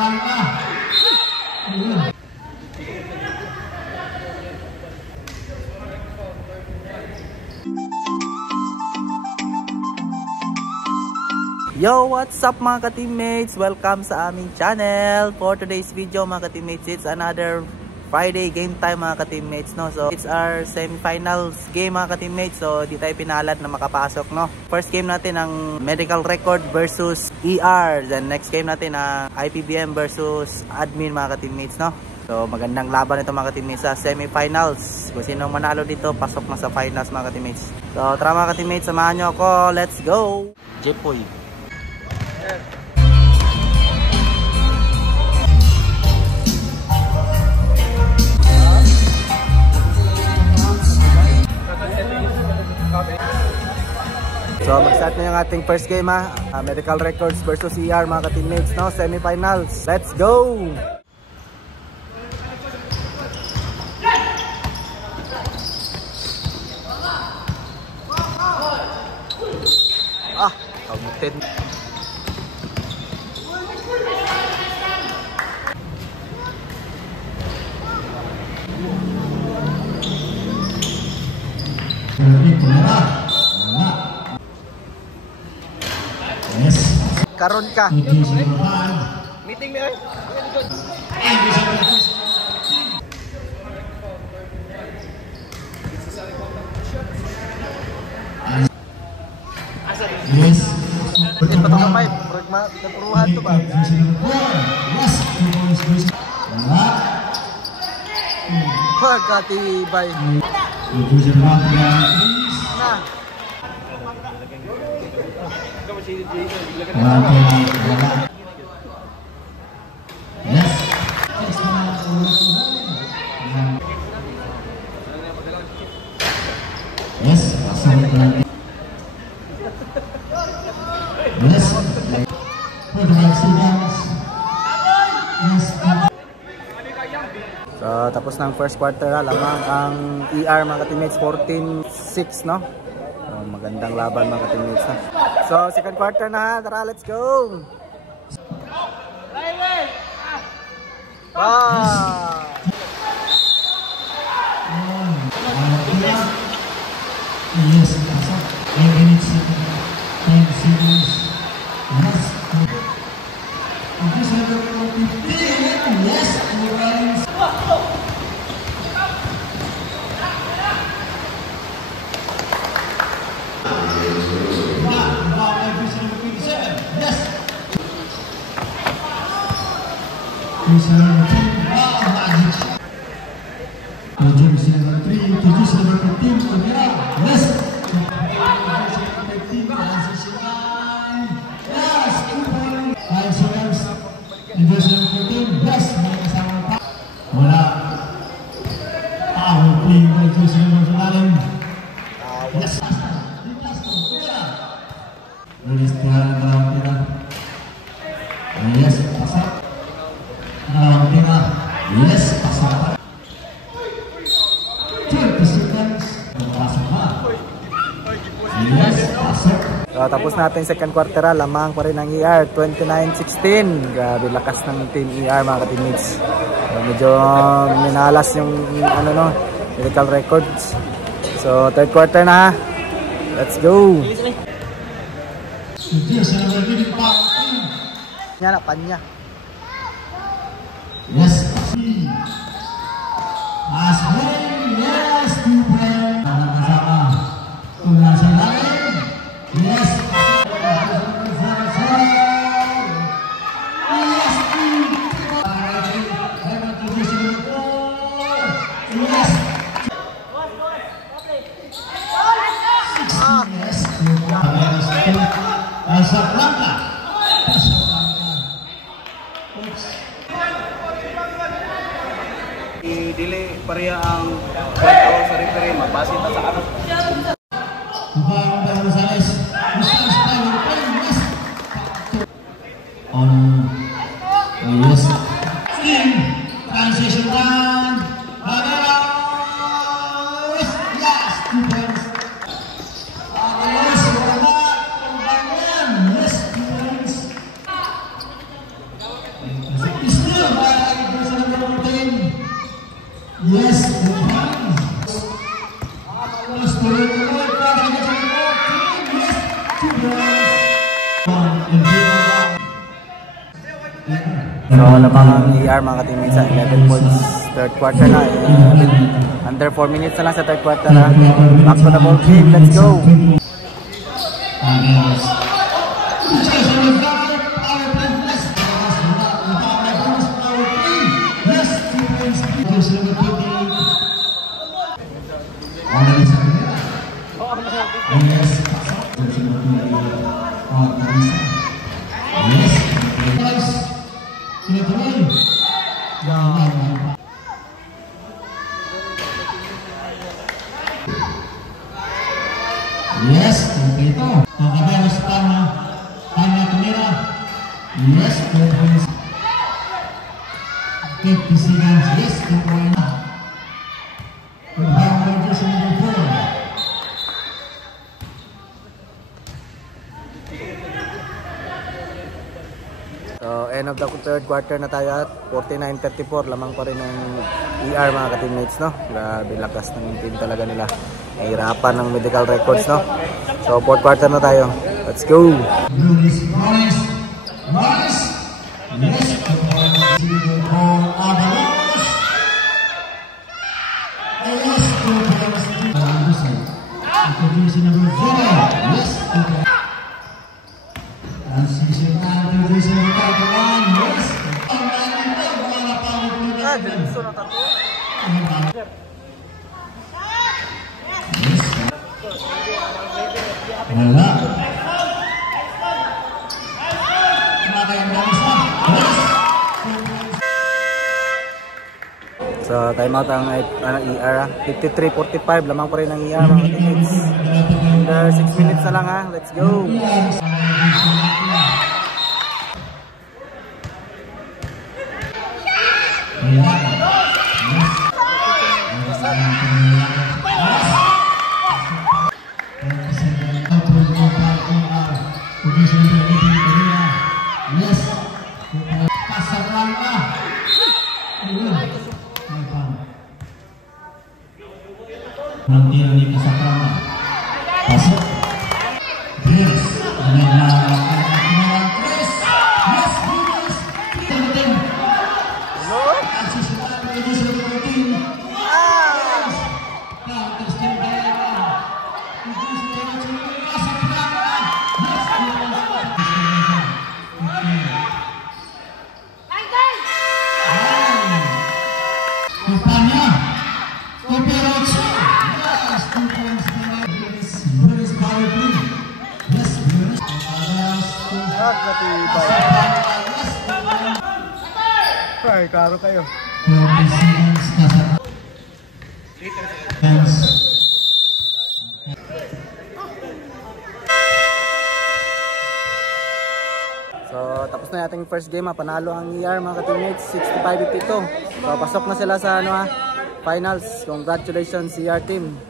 Yo, what's up mga ka-teammates? Welcome sa aming channel. For today's video mga ka-teammates, it's another Friday game time mga ka-teammates, no? So it's our semifinals game mga ka-teammates. So di tayo pinalad na makapasok, no? First game natin ang Medical Record versus ER. Then next game natin ang IPBM versus Admin mga ka-teammates, no? So magandang laban ito mga ka-teammates sa semifinals. Kung sino manalo dito, pasok na sa finals mga ka-teammates. So tara mga ka-teammates, samahan nyo ako. Let's go! Jepoy. So mag-start na yung ating first game ha. Medical Records versus ER mga ka-teammates, no? Semifinals. Let's go! Kamutin. Karon ka. Meeting mo. Yes. Pwede pa ito kamay. Naturuhan ito ba? Pagkatibay. Na. Yes. Yes. Yes. So tapos ng first quarter lamang ang ER mga teammates 14-6, no? So, magandang laban mga teammates, no? So second quarter na, tara let's go. Yes, So, tapos natin second quarter, lamang pa rin ang ER 29-16. Grabe lakas ng team ER mga ka-teammates. So, medyo minalas yung ano no, Medical Records. So third quarter na. Let's go. Yan na panya. Yes. Yes. Yes. I-delay pareha ang break sa referee, magbase ta sa ano. Yes. Transition time. Yes. Yes. Still by number 10. Yes, the point. So wala pang ang ER mga ka-teammates sa 11 points. Third quarter na. Under 4 minutes na lang sa third quarter na. Back to the ball game. Let's go! Yes, kompleto. Pagkabemos tama tumira. Yes, kompleto. 50 seconds. Yes, kompleto. So end of the third quarter na tayo at 49-34. Lamang pa rin ang ER mga ka-teammates, no? Grabe lakas ng team talaga nila. Nahirapan ng medical records, no? So fourth quarter na tayo. Let's go! Wala. So time out ang ER. 53-45. Lamang pa rin ang ER mga teammates. Under 6 minutes na lang ha. Let's go! Nanti ini kesakrama pasok Chris Ay, karo kayo. So, tapos na ating first game ha. Panalo ang ER mga ka-teammates, 65-52. So, pasok na sila sa finals. Congratulations ER team.